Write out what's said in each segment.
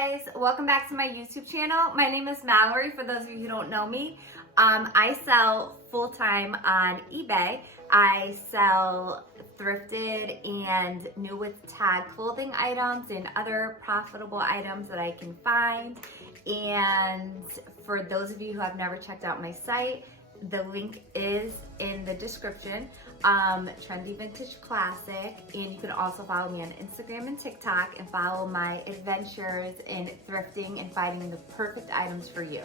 guys, welcome back to my YouTube channel. My name is Mallory, for those of you who don't know me. I sell full-time on eBay. I sell thrifted and new with tag clothing items and other profitable items that I can find. And for those of you who have never checked out my site, the link is in the description. Trendy Vintage Classic, and you can also follow me on Instagram and TikTok and follow my adventures in thrifting and finding the perfect items for you.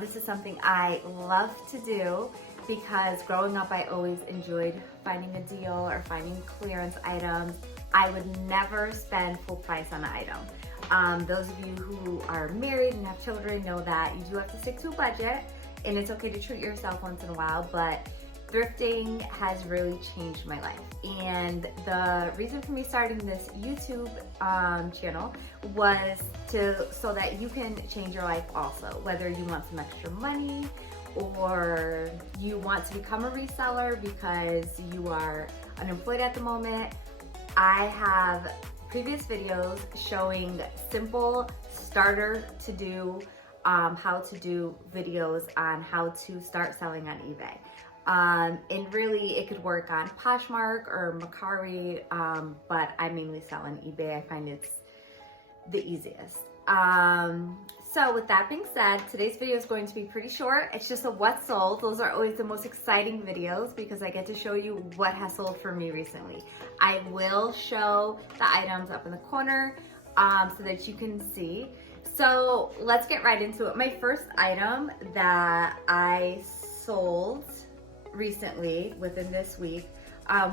This is something I love to do because growing up I always enjoyed finding a deal or finding clearance items. I would never spend full price on an item. Those of you who are married and have children know that you do have to stick to a budget, and it's okay to treat yourself once in a while, but thrifting has really changed my life. And the reason for me starting this YouTube channel was so that you can change your life also, whether you want some extra money or you want to become a reseller because you are unemployed at the moment. I have previous videos showing simple starter to do how to do videos on how to start selling on eBay. And really it could work on Poshmark or Mercari, but I mainly sell on eBay. I find it's the easiest. So with that being said, today's video is going to be pretty short. It's just a what sold. Those are always the most exciting videos because I get to show you what has sold for me recently. I will show the items up in the corner so that you can see. So let's get right into it. My first item that I sold recently within this week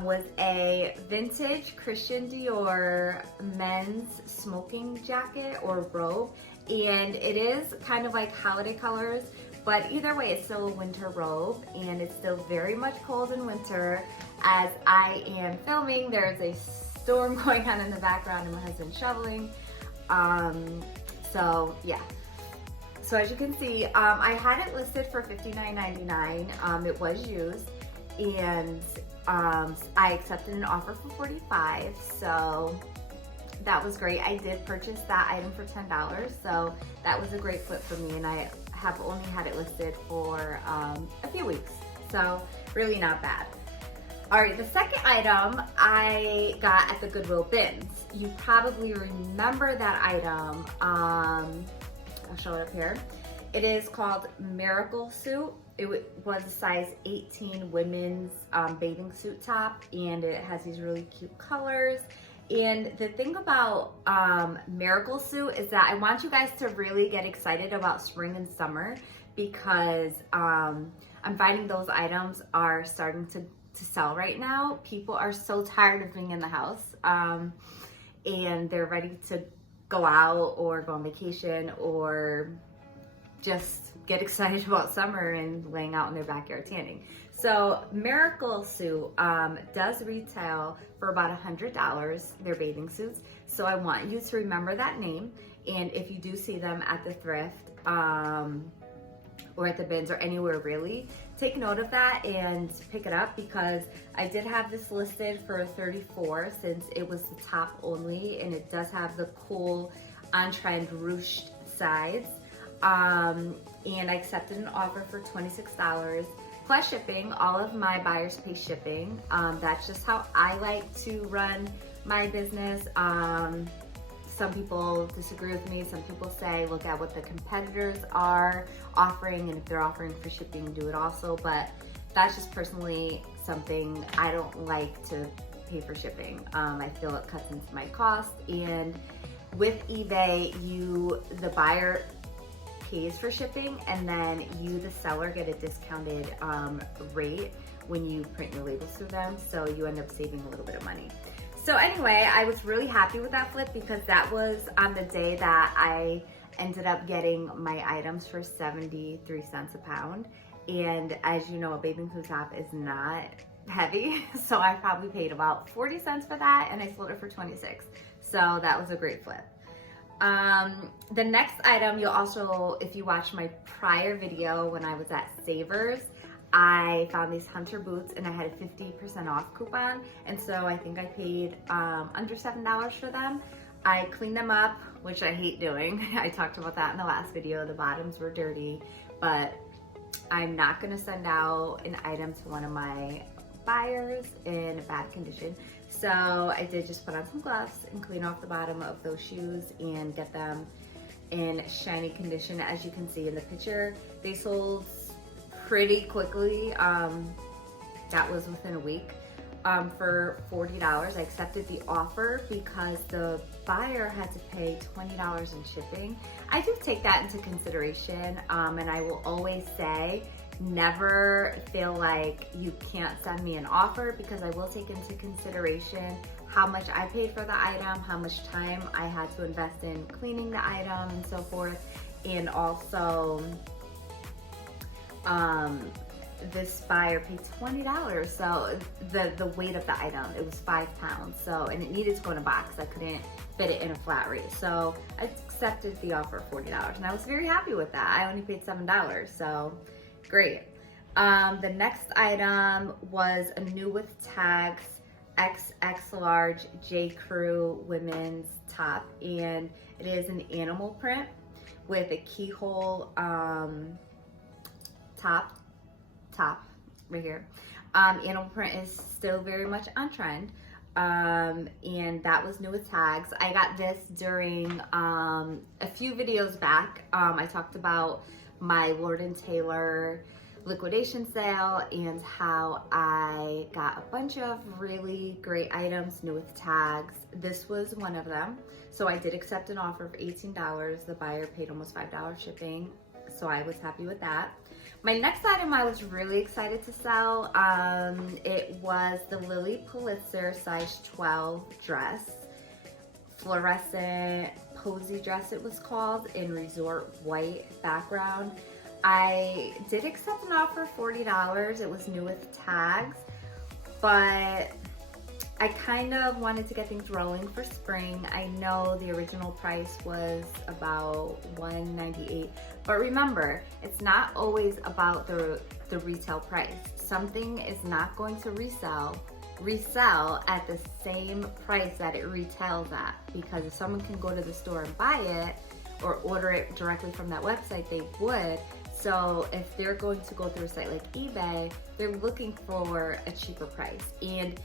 was a vintage Christian Dior men's smoking jacket or robe, and it is kind of like holiday colors, but either way it's still a winter robe, and it's still very much cold in winter. As I am filming, there's a storm going on in the background and my husband's shoveling. So yeah, so as you can see, I had it listed for $59.99. It was used, and I accepted an offer for $45, so that was great. I did purchase that item for $10, so that was a great flip for me, and I have only had it listed for a few weeks, so really not bad. All right, the second item I got at the Goodwill bins. You probably remember that item. I'll show it up here. It is called Miracle Suit. It was a size 18 women's bathing suit top, and it has these really cute colors. And the thing about Miracle Suit is that I want you guys to really get excited about spring and summer because I'm finding those items are starting to sell right now. People are so tired of being in the house and they're ready to go out or go on vacation or just get excited about summer and laying out in their backyard tanning. So Miracle Suit does retail for about $100, their bathing suits. So I want you to remember that name, and if you do see them at the thrift or at the bins or anywhere really, take note of that and pick it up because I did have this listed for $34 since it was the top only, and it does have the cool on-trend ruched sides. And I accepted an offer for $26 plus shipping. All of my buyers pay shipping. That's just how I like to run my business. Some people disagree with me. Some people say look at what the competitors are offering, and if they're offering for shipping, do it also. But that's just personally something I don't like to pay for shipping. I feel it cuts into my cost, and with eBay, the buyer pays for shipping, and then you, the seller, get a discounted rate when you print your labels through them, so you end up saving a little bit of money. So anyway, I was really happy with that flip because that was on the day that I ended up getting my items for 73 cents a pound. And as you know, a bathing suit top is not heavy, so I probably paid about 40 cents for that, and I sold it for 26. So that was a great flip. The next item, you'll also, if you watch my prior video when I was at Savers, I found these hunter boots and I had a 50% off coupon, and so I think I paid under $7 for them. I cleaned them up, which I hate doing. I talked about that in the last video. The bottoms were dirty, but I'm not gonna send out an item to one of my buyers in bad condition. So I did just put on some gloves and clean off the bottom of those shoes and get them in shiny condition. As you can see in the picture, they sold pretty quickly. That was within a week. For $40. I accepted the offer because the buyer had to pay $20 in shipping. I do take that into consideration, and I will always say, never feel like you can't send me an offer, because I will take into consideration how much I paid for the item, how much time I had to invest in cleaning the item and so forth, and also this buyer paid $20, so the weight of the item, it was 5 pounds, so, and it needed to go in a box. I couldn't fit it in a flat rate, so I accepted the offer of $40, and I was very happy with that. I only paid $7, so great. The next item was a new with tags XX large J Crew women's top, and it is an animal print with a keyhole top right here. Animal print is still very much on trend, and that was new with tags. I got this during a few videos back. I talked about my Lord & Taylor liquidation sale and how I got a bunch of really great items new with tags. This was one of them. So I did accept an offer of $18. The buyer paid almost $5 shipping, so I was happy with that. My next item I was really excited to sell. It was the Lily Pulitzer size 12 dress, fluorescent posy dress it was called, in resort white background. I did accept an offer of $40. It was new with tags, but I kind of wanted to get things rolling for spring. I know the original price was about $198, but remember, it's not always about the retail price. Something is not going to resell at the same price that it retails at, because if someone can go to the store and buy it or order it directly from that website, they would. So if they're going to go through a site like eBay, they're looking for a cheaper price. And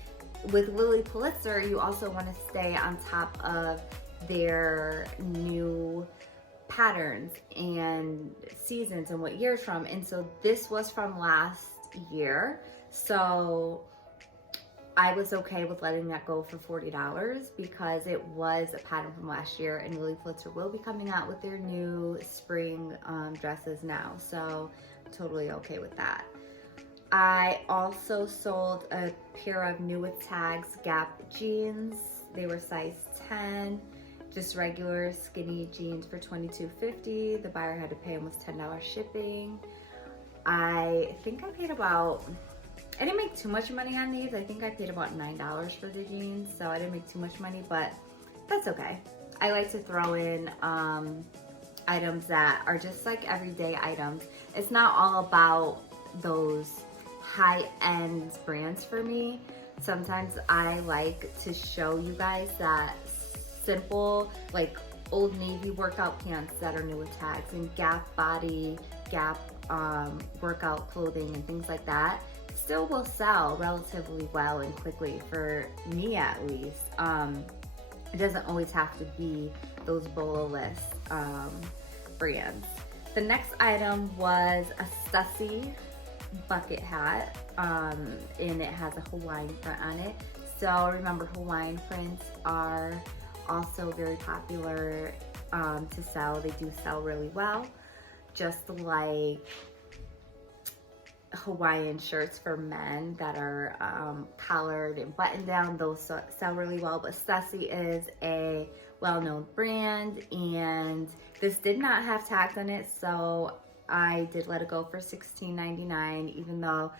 with Lily Pulitzer, you also want to stay on top of their new patterns and seasons and what year's from. And so this was from last year. So I was okay with letting that go for $40 because it was a pattern from last year, and Lily Pulitzer will be coming out with their new spring dresses now. So I'm totally okay with that. I also sold a pair of new with tags Gap jeans. They were size 10, just regular skinny jeans for $22.50. The buyer had to pay almost $10 shipping. I think I paid about, I didn't make too much money on these. I think I paid about $9 for the jeans, so I didn't make too much money, but that's okay. I like to throw in items that are just like everyday items. It's not all about those high-end brands for me. Sometimes I like to show you guys that simple, like Old Navy workout pants that are new with tags, and Gap body, Gap workout clothing and things like that still will sell relatively well and quickly, for me at least. It doesn't always have to be those Bolo-less brands. The next item was a Sussy Bucket Hat, and it has a Hawaiian print on it. So remember, Hawaiian prints are also very popular to sell. They do sell really well, just like Hawaiian shirts for men that are collared and buttoned down. Those sell really well, but Sussy is a well-known brand, and this did not have tags on it, so I did let it go for $16.99, even though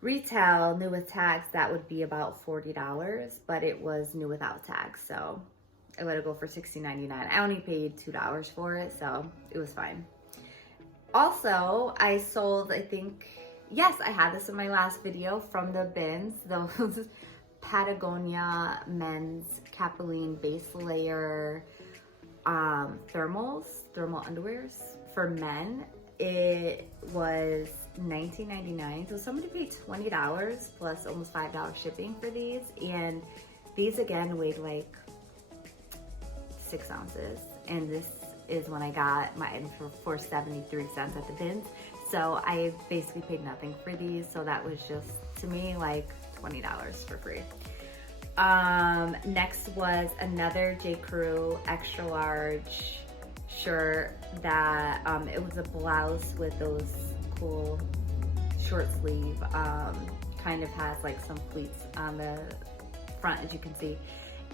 retail new with tags, that would be about $40, but it was new without tags, so I let it go for $16.99. I only paid $2 for it, so it was fine. Also, I sold, I think, yes, I had this in my last video, from the bins, those Patagonia men's Kapolein base layer thermal underwears for men. It was $19.99, so somebody paid $20 plus almost $5 shipping for these, and these again weighed like 6 ounces, and this is when I got my item for 73 cents at the bins. So I basically paid nothing for these, so that was just, to me, like $20 for free. Next was another J. Crew extra large shirt that it was a blouse with those cool short sleeve, kind of has like some pleats on the front, as you can see.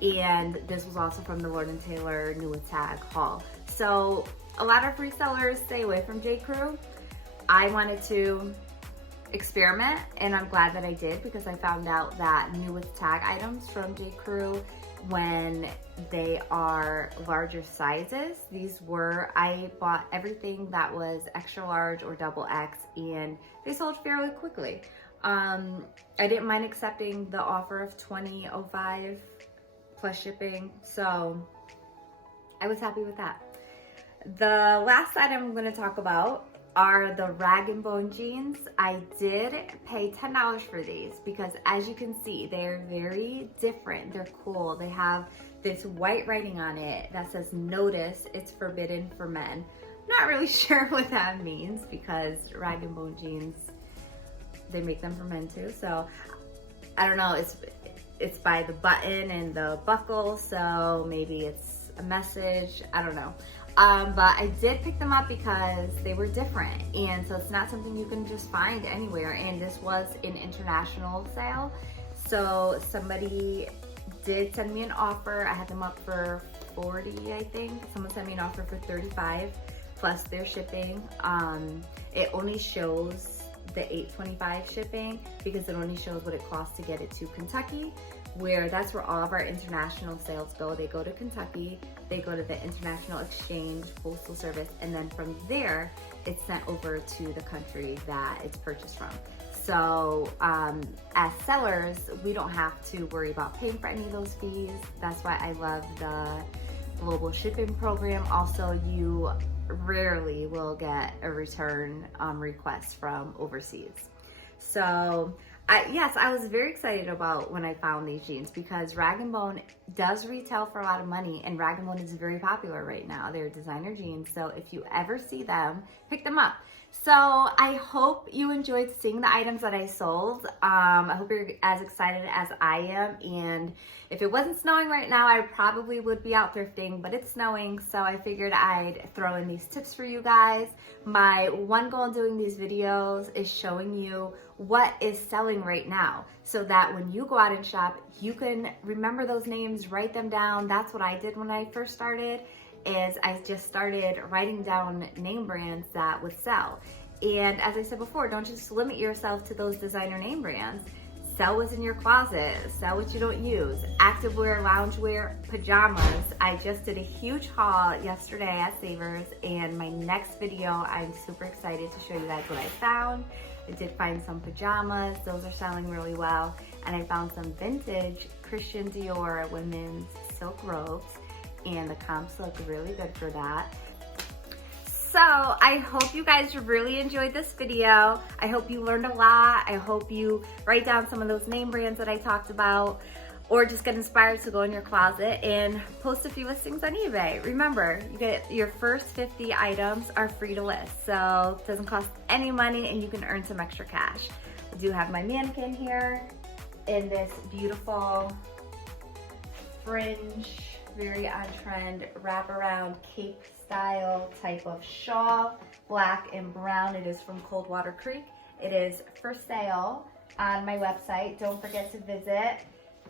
And this was also from the Lord & Taylor New with Tag haul. So a lot of resellers stay away from J. Crew. I wanted to experiment, and I'm glad that I did, because I found out that New with Tag items from J. Crew, when they are larger sizes, I bought everything that was extra large or double X, and they sold fairly quickly. I didn't mind accepting the offer of $20.05 plus shipping, so I was happy with that. The last item I'm going to talk about are the Rag & Bone jeans. I did pay $10 for these because, as you can see, they're very different. They're cool. They have this white writing on it that says "Notice it's forbidden for men." Not really sure what that means, because Rag & Bone jeans, they make them for men too. So I don't know. It's by the button and the buckle, so maybe it's a message. I don't know. But I did pick them up because they were different, and so it's not something you can just find anywhere. And this was an international sale, so somebody did send me an offer. I had them up for $40, I think. Someone sent me an offer for $35 plus their shipping. It only shows the $8.25 shipping because it only shows what it costs to get it to Kentucky, where that's where all of our international sales go. They go to Kentucky, they go to the International Exchange Postal Service, and then from there, it's sent over to the country that it's purchased from. So as sellers, we don't have to worry about paying for any of those fees. That's why I love the global shipping program. Also, you rarely will get a return request from overseas. So yes, I was very excited about when I found these jeans, because Rag & Bone does retail for a lot of money, and Rag & Bone is very popular right now. They're designer jeans, so if you ever see them, pick them up. So I hope you enjoyed seeing the items that I sold. I hope you're as excited as I am, and if it wasn't snowing right now, I probably would be out thrifting, but it's snowing, so I figured I'd throw in these tips for you guys. My one goal in doing these videos is showing you what is selling right now, so that when you go out and shop, you can remember those names, write them down. That's what I did when I first started, is I just started writing down name brands that would sell. And as I said before, don't just limit yourself to those designer name brands. Sell what's in your closet, sell what you don't use. Activewear, loungewear, pajamas. I just did a huge haul yesterday at Savers, and my next video, I'm super excited to show you guys what I found. I did find some pajamas, those are selling really well. And I found some vintage Christian Dior women's silk robes, and the comps look really good for that. So I hope you guys really enjoyed this video. I hope you learned a lot. I hope you write down some of those name brands that I talked about, or just get inspired to go in your closet and post a few listings on eBay. Remember, you get your first 50 items are free to list, so it doesn't cost any money and you can earn some extra cash. I do have my mannequin here in this beautiful fringe, very on trend wraparound cape style type of shawl, black and brown. It is from Coldwater Creek. It is for sale on my website. Don't forget to visit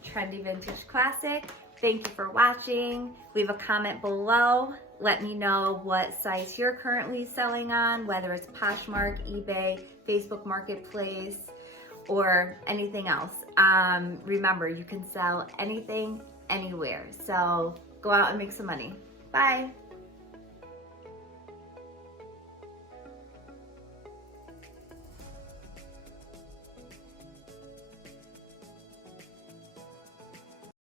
Trendy Vintage Classic. Thank you for watching. Leave a comment below. Let me know what sites you're currently selling on, whether it's Poshmark, eBay, Facebook Marketplace, or anything else. Remember, you can sell anything, anywhere. So go out and make some money. Bye.